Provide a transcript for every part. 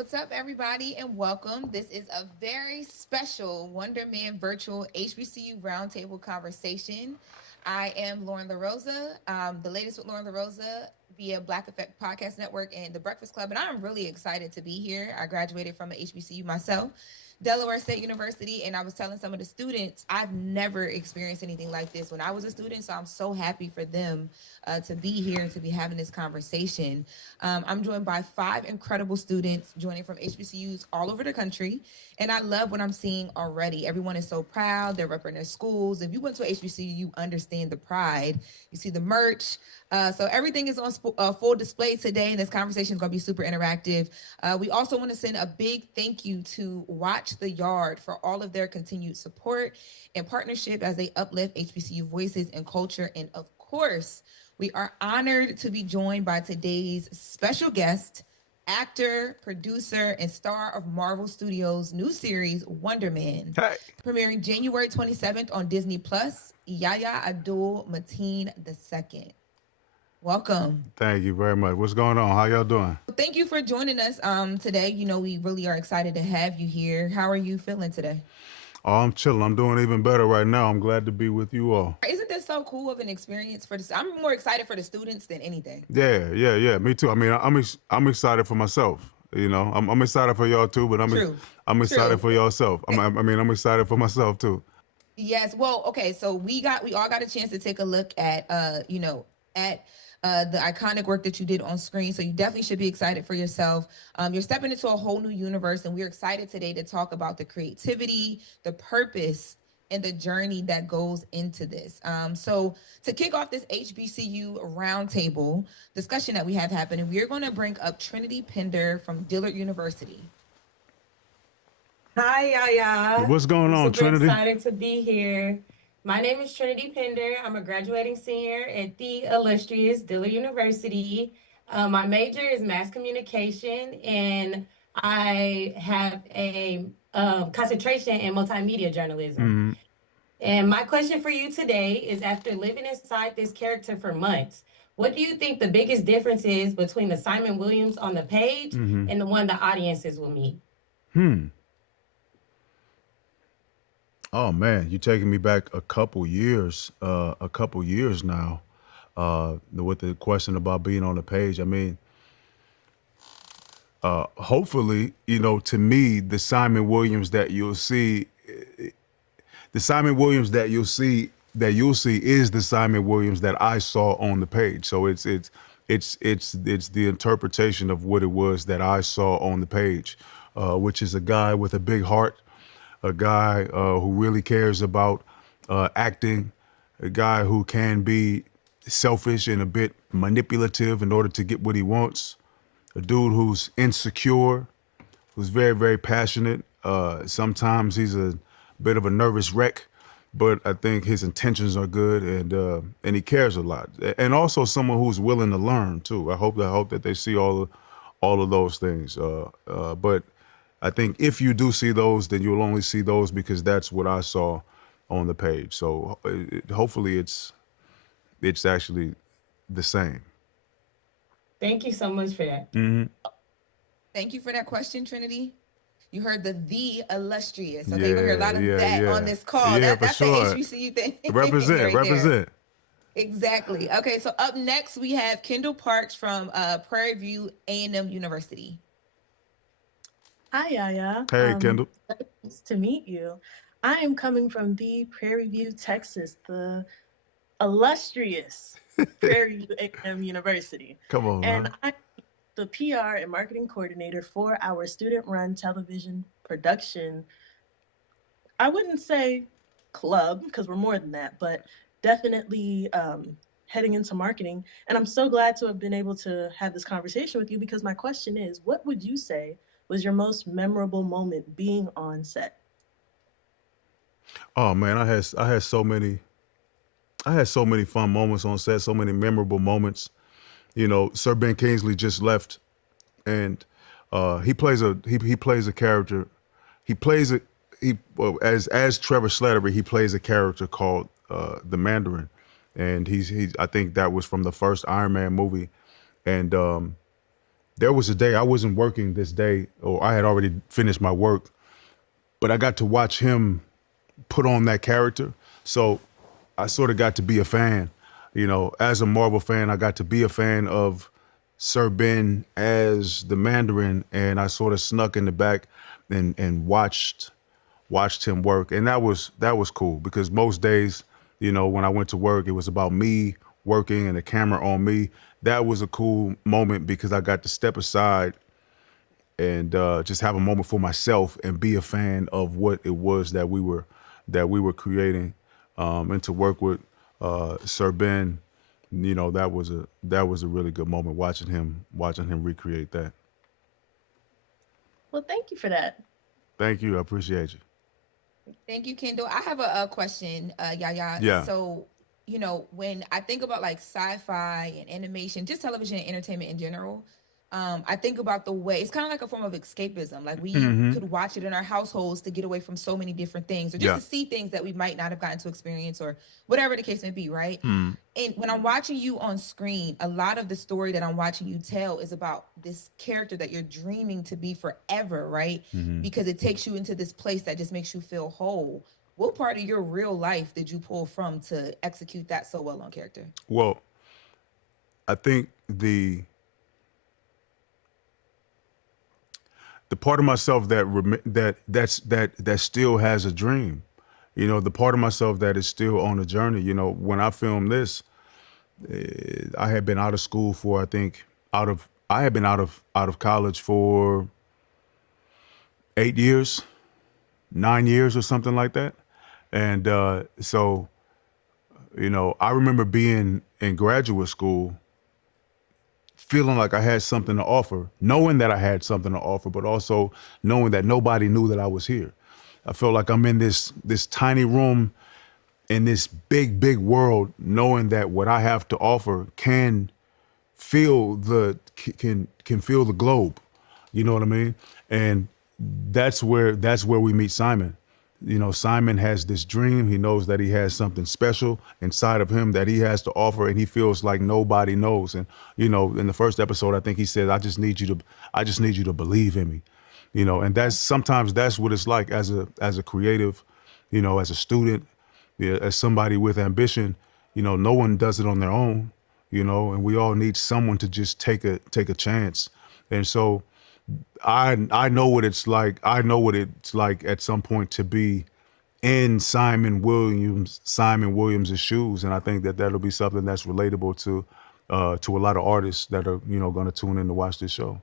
What's up, everybody, and welcome. This is a very special Wonder Man virtual HBCU roundtable conversation. I am Lauren LaRosa, the latest with Lauren LaRosa via Black Effect Podcast Network and The Breakfast Club, and I'm really excited to be here. I graduated from an HBCU myself, Delaware State University, and I was telling some of the students I've never experienced anything like this when I was a student, so I'm so happy for them to be here and to be having this conversation. I'm joined by 5 incredible students joining from HBCUs all over the country, and I love what I'm seeing already. Everyone is so proud. They're repping their schools. If you went to a HBCU, you understand the pride. You see the merch. So everything is on full display today, and this conversation is going to be super interactive. We also want to send a big thank you to Watch the Yard for all of their continued support and partnership as they uplift HBCU voices and culture. And of course, we are honored to be joined by today's special guest, actor, producer, and star of Marvel Studios' new series, Wonder Man. Hey. Premiering January 27th on Disney+, Yahya Abdul-Mateen II. Welcome. Thank you very much. What's going on? How y'all doing? Thank you for joining us today. You know, we really are excited to have you here. How are you feeling today? Oh, I'm chilling. I'm doing even better right now. I'm glad to be with you all. Isn't this so cool of an experience for this? I'm more excited for the students than anything. Yeah. Me too. I mean, I'm excited for myself. You know, I'm excited for y'all too, but I'm excited for yourself. I'm excited for myself too. Yes. Well, okay. So we all got a chance to take a look at the iconic work that you did on screen. So you definitely should be excited for yourself. You're stepping into a whole new universe, and we're excited today to talk about the creativity, the purpose, and the journey that goes into this. So to kick off this HBCU roundtable discussion that we have happening, we're going to bring up Trenity Pender from Dillard University. Hi, Yahya. What's going on, Trinity? Excited to be here. My name is Trenity Pender. I'm a graduating senior at the illustrious Dillard University. My major is mass communication, and I have a concentration in multimedia journalism. Mm-hmm. And my question for you today is, after living inside this character for months, what do you think the biggest difference is between the Simon Williams on the page and the one the audiences will meet? Oh man, you're taking me back a couple years now, with the question about being on the page. I mean, hopefully, you know, to me, the Simon Williams that you'll see is the Simon Williams that I saw on the page. So it's the interpretation of what it was that I saw on the page, which is a guy with a big heart, a guy who really cares about acting, a guy who can be selfish and a bit manipulative in order to get what he wants, a dude who's insecure, who's very, very passionate. Sometimes he's a bit of a nervous wreck, but I think his intentions are good, and he cares a lot. And also someone who's willing to learn too. I hope that they see all of those things. But I think if you do see those, then you'll only see those because that's what I saw on the page. So hopefully it's actually the same. Thank you so much for that. Mm-hmm. Thank you for that question, Trinity. You heard the illustrious. Okay, we heard a lot of that on this call. Yeah, that's sure. the HBCU thing. Represent. There. Exactly. Okay, so up next we have Kyndal Parks from Prairie View A&M University. Hi, Yahya. Hey, Kyndal. Nice to meet you. I am coming from the Prairie View, Texas, the illustrious Prairie View A&M University. Come on, and man. I'm the PR and marketing coordinator for our student-run television production. I wouldn't say club, because we're more than that, but definitely heading into marketing. And I'm so glad to have been able to have this conversation with you, because my question is, what would you say was your most memorable moment being on set? Oh man, I had so many fun moments on set, so many memorable moments. You know, Sir Ben Kingsley just left, and he plays a character. As Trevor Slattery, he plays a character called the Mandarin, and I think that was from the first Iron Man movie, and there was a day I wasn't working this day, or I had already finished my work, but I got to watch him put on that character. So I sort of got to be a fan. You know, as a Marvel fan, I got to be a fan of Sir Ben as the Mandarin, and I sort of snuck in the back and watched him work, and that was cool, because most days, you know, when I went to work, it was about me working and the camera on me. That was a cool moment because I got to step aside and just have a moment for myself and be a fan of what it was that we were creating, and to work with Sir Ben. You know, that was a really good moment watching him recreate that. Well, thank you for that. Thank you. I appreciate you. Thank you, Kyndal. I have a question, Yahya. Yeah. So, you know, when I think about like sci-fi and animation, just television and entertainment in general, I think about the way it's kind of like a form of escapism. Like we could watch it in our households to get away from so many different things, or just to see things that we might not have gotten to experience, or whatever the case may be, right? And when I'm watching you on screen, a lot of the story that I'm watching you tell is about this character that you're dreaming to be forever, right? Because it takes you into this place that just makes you feel whole. What part of your real life did you pull from to execute that so well on character? Well, I think the part of myself that still has a dream, you know, the part of myself that is still on a journey. You know, when I filmed this, I had been out of school for, I had been out of college for 8 years, 9 years or something like that. And so, you know, I remember being in graduate school feeling like I had something to offer, knowing that I had something to offer, but also knowing that nobody knew that I was here. I felt like I'm in this tiny room in this big world, knowing that what I have to offer can feel the globe. You know what I mean? And that's where we meet Simon. You know, Simon has this dream. He knows that he has something special inside of him that he has to offer, and he feels like nobody knows. And, you know, in the first episode, I think he said, I just need you to believe in me. You know, and sometimes that's what it's like as a creative, you know, as a student, as somebody with ambition. You know, no one does it on their own, you know, and we all need someone to just take a chance. And so I know what it's like. I know what it's like at some point to be in Simon Williams' shoes, and I think that that'll be something that's relatable to a lot of artists that are, you know, going to tune in to watch this show.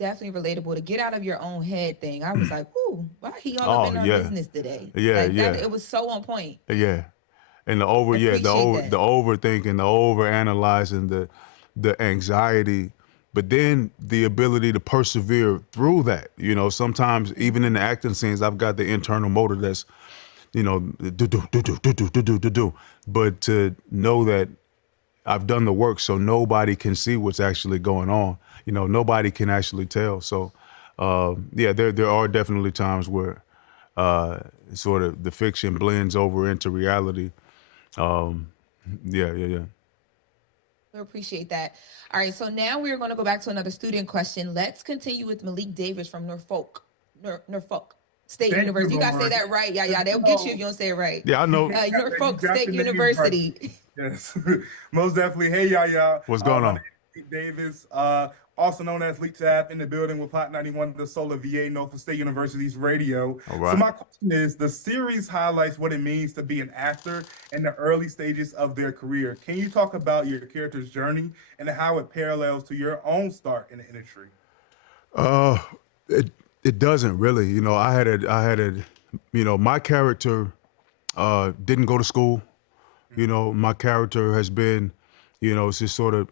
Definitely relatable. To get out of your own head thing, I was like, "Ooh, why he all up in our business today?" Yeah, like, yeah. It was so on point. Yeah, and the overthinking, the overanalyzing, the anxiety. But then the ability to persevere through that, you know, sometimes even in the acting scenes, I've got the internal motor that's, you know, do. But to know that I've done the work so nobody can see what's actually going on, you know, nobody can actually tell. So, yeah, there are definitely times where sort of the fiction blends over into reality. Yeah. We appreciate that. All right, so now we're going to go back to another student question. Let's continue with Malik Davis from Norfolk State University. You got to say that right. Yeah. They'll get you if you don't say it right. Yeah, I know. Norfolk State University. Yes, most definitely. Hey, Yahya. What's going on? Malik Davis, also known as Leak Tab, in the building with Hot 91, the Solar VA, Norfolk State University's radio. All right. So my question is, the series highlights what it means to be an actor in the early stages of their career. Can you talk about your character's journey and how it parallels to your own start in the industry? It doesn't really. You know, I had a, you know, my character didn't go to school. You know, my character has been, you know, just sort of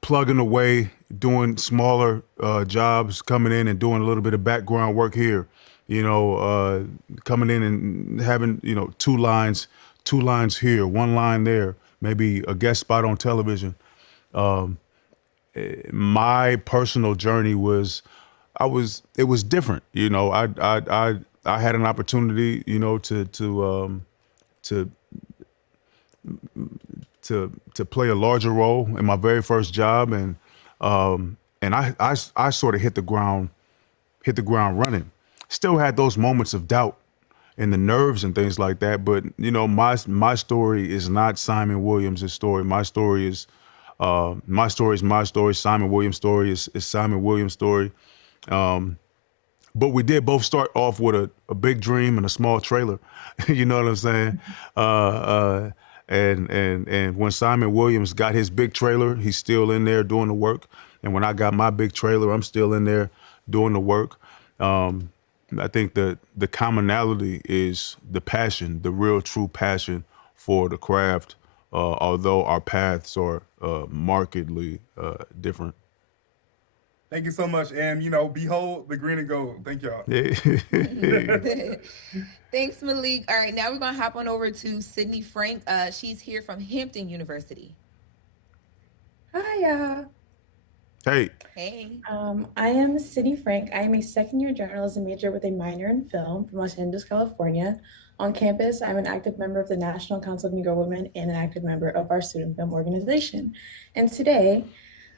plugging away, doing smaller jobs, coming in and doing a little bit of background work here, you know, coming in and having, you know, two lines here, one line there, maybe a guest spot on television. My personal journey was, it was different. You know, I had an opportunity, you know, to play a larger role in my very first job, and And I sort of hit the ground running. Still had those moments of doubt and the nerves and things like that. But you know, my story is not Simon Williams' story. My story is my story. Simon Williams' story is Simon Williams' story. But we did both start off with a big dream and a small trailer. You know what I'm saying? And when Simon Williams got his big trailer, he's still in there doing the work. And when I got my big trailer, I'm still in there doing the work. I think the commonality is the passion, the real true passion for the craft, although our paths are markedly different. Thank you so much. And, you know, behold the green and gold. Thank y'all. Thanks, Malik. All right, now we're going to hop on over to Sydney Frank. She's here from Hampton University. Hiya. Hey. Hey. I am Sydney Frank. I am a second-year journalism major with a minor in film from Los Angeles, California. On campus, I'm an active member of the National Council of Negro Women and an active member of our student film organization. And today,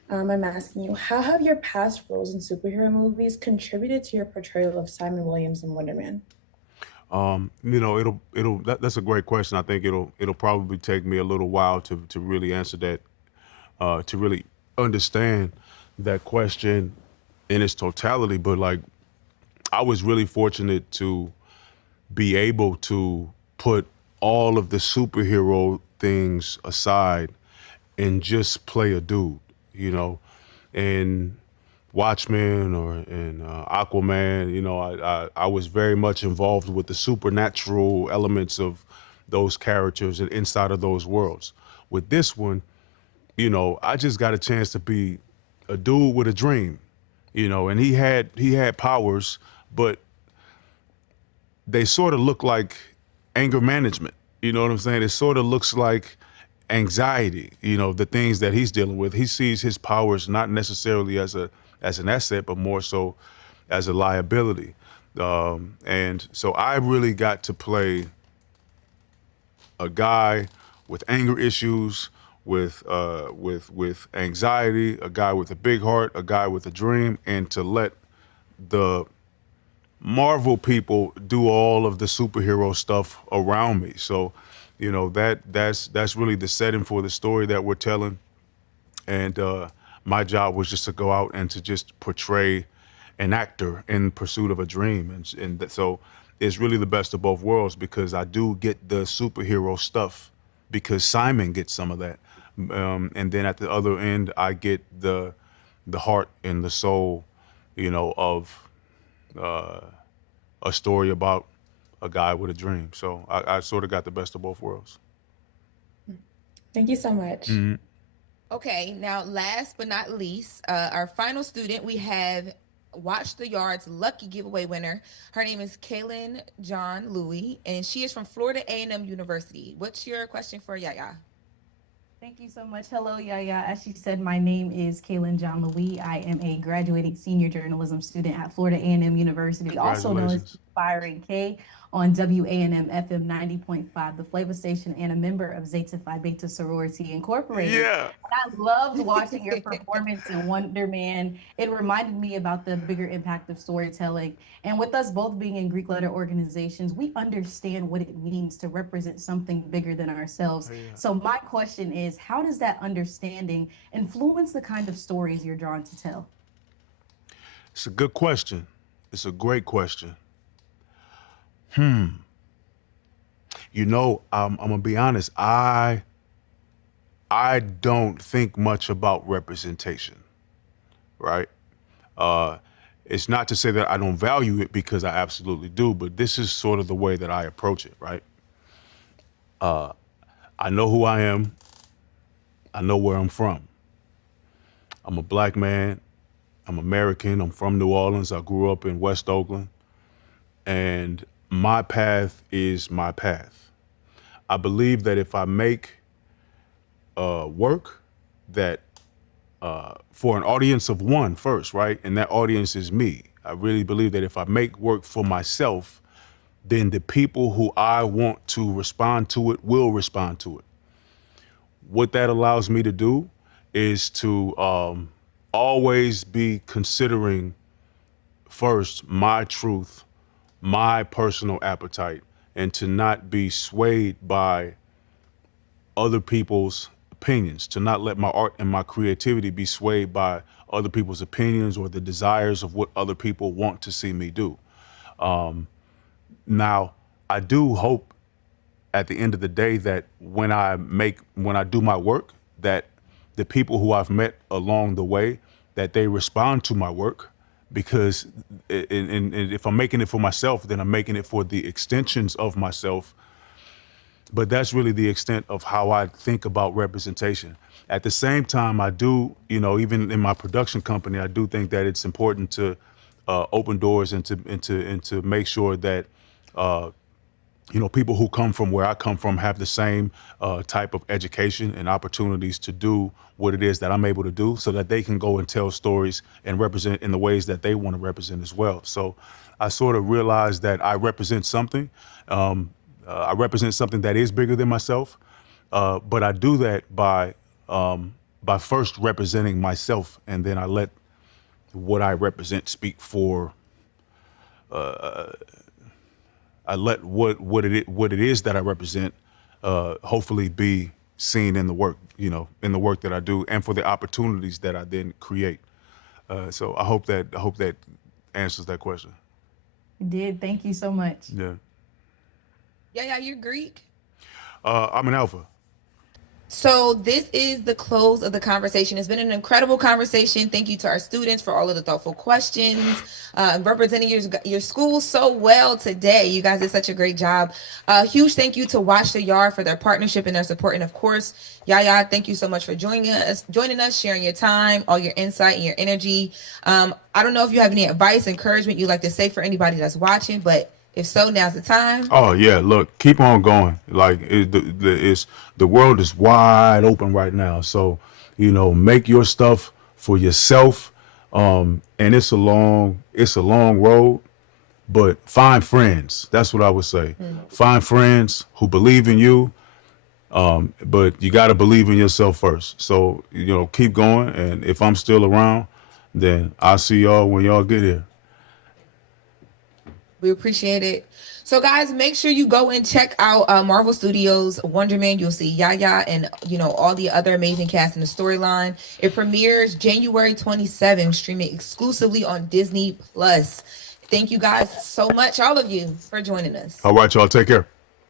I'm asking you, how have your past roles in superhero movies contributed to your portrayal of Simon Williams in Wonder Man? You know, that's a great question. I think it'll probably take me a little while to really answer that, to really understand that question in its totality. But like, I was really fortunate to be able to put all of the superhero things aside and just play a dude, you know, and Watchmen or in Aquaman, you know, I was very much involved with the supernatural elements of those characters and inside of those worlds. With this one, you know, I just got a chance to be a dude with a dream, you know, and he had powers, but they sort of look like anger management. You know what I'm saying? It sort of looks like anxiety, you know, the things that he's dealing with. He sees his powers not necessarily as an asset, but more so as a liability. And so I really got to play a guy with anger issues, with anxiety, a guy with a big heart, a guy with a dream, and to let the Marvel people do all of the superhero stuff around me. So, you know, that's really the setting for the story that we're telling. And my job was just to go out and to just portray an actor in pursuit of a dream. And so it's really the best of both worlds, because I do get the superhero stuff because Simon gets some of that. And then at the other end, I get the heart and the soul, you know, of a story about a guy with a dream. So I sort of got the best of both worlds. Thank you so much. Mm-hmm. Okay, now last but not least, our final student, we have Watch the Yard's lucky giveaway winner. Her name is Kaylin Jean-Louis, and she is from Florida A&M University. What's your question for Yahya? Thank you so much. Hello, Yahya. As she said, my name is Kaylin Jean-Louis. I am a graduating senior journalism student at Florida A&M University, also known as Inspiring K on WANM FM 90.5, the Flavor Station, and a member of Zeta Phi Beta Sorority Incorporated. Yeah. And I loved watching your performance in Wonder Man. It reminded me about the bigger impact of storytelling. And with us both being in Greek letter organizations, we understand what it means to represent something bigger than ourselves. Yeah. So my question is, how does that understanding influence the kind of stories you're drawn to tell? It's a good question. It's a great question. You know, I'm gonna be honest. I don't think much about representation, right? It's not to say that I don't value it, because I absolutely do, but this is sort of the way that I approach it, right? I know who I am. I know where I'm from. I'm a black man. I'm American. I'm from New Orleans. I grew up in West Oakland. And my path is my path. I believe that if I make work that for an audience of one first, right? And that audience is me. I really believe that if I make work for myself, then the people who I want to respond to it will respond to it. What that allows me to do is to always be considering first my truth, my personal appetite, and to not be swayed by other people's opinions, to not let my art and my creativity be swayed by other people's opinions or the desires of what other people want to see me do. Now, I do hope at the end of the day that when I do my work, that the people who I've met along the way, that they respond to my work, because if I'm making it for myself, then I'm making it for the extensions of myself. But that's really the extent of how I think about representation. At the same time, I do, even in my production company, I do think that it's important to open doors and to make sure that people who come from where I come from have the same type of education and opportunities to do what it is that I'm able to do, so that they can go and tell stories and represent in the ways that they want to represent as well. So I sort of realized that I represent something. I represent something that is bigger than myself, but I do that by first representing myself, and then I let what I represent speak for. I let what it is that I represent hopefully be seen in the work, in the work that I do, and for the opportunities that I then create. So I hope that answers that question. You did. Thank you so much. Yeah. Yeah, you're Greek. I'm an Alpha. So this is the close of the conversation. It's been an incredible conversation. Thank you to our students for all of the thoughtful questions, representing your school so well today. You guys did such a great job. Huge thank you to Watch the Yard for their partnership and their support. And of course, Yahya, thank you so much for joining us, sharing your time, all your insight and your energy. I don't know if you have any advice, encouragement you'd like to say for anybody that's watching, but if so, now's the time. Oh yeah, look, keep on going. Like the world is wide open right now. So, make your stuff for yourself. And it's a long road, but find friends. That's what I would say. Find friends who believe in you. But you got to believe in yourself first. So, keep going. And if I'm still around, then I'll see y'all when y'all get here. We appreciate it. So guys, make sure you go and check out Marvel Studios Wonder Man. You'll see Yahya and all the other amazing cast in the storyline. It premieres January 27th, streaming exclusively on Disney Plus. Thank you guys so much, all of you, for joining us. All right, y'all, take care.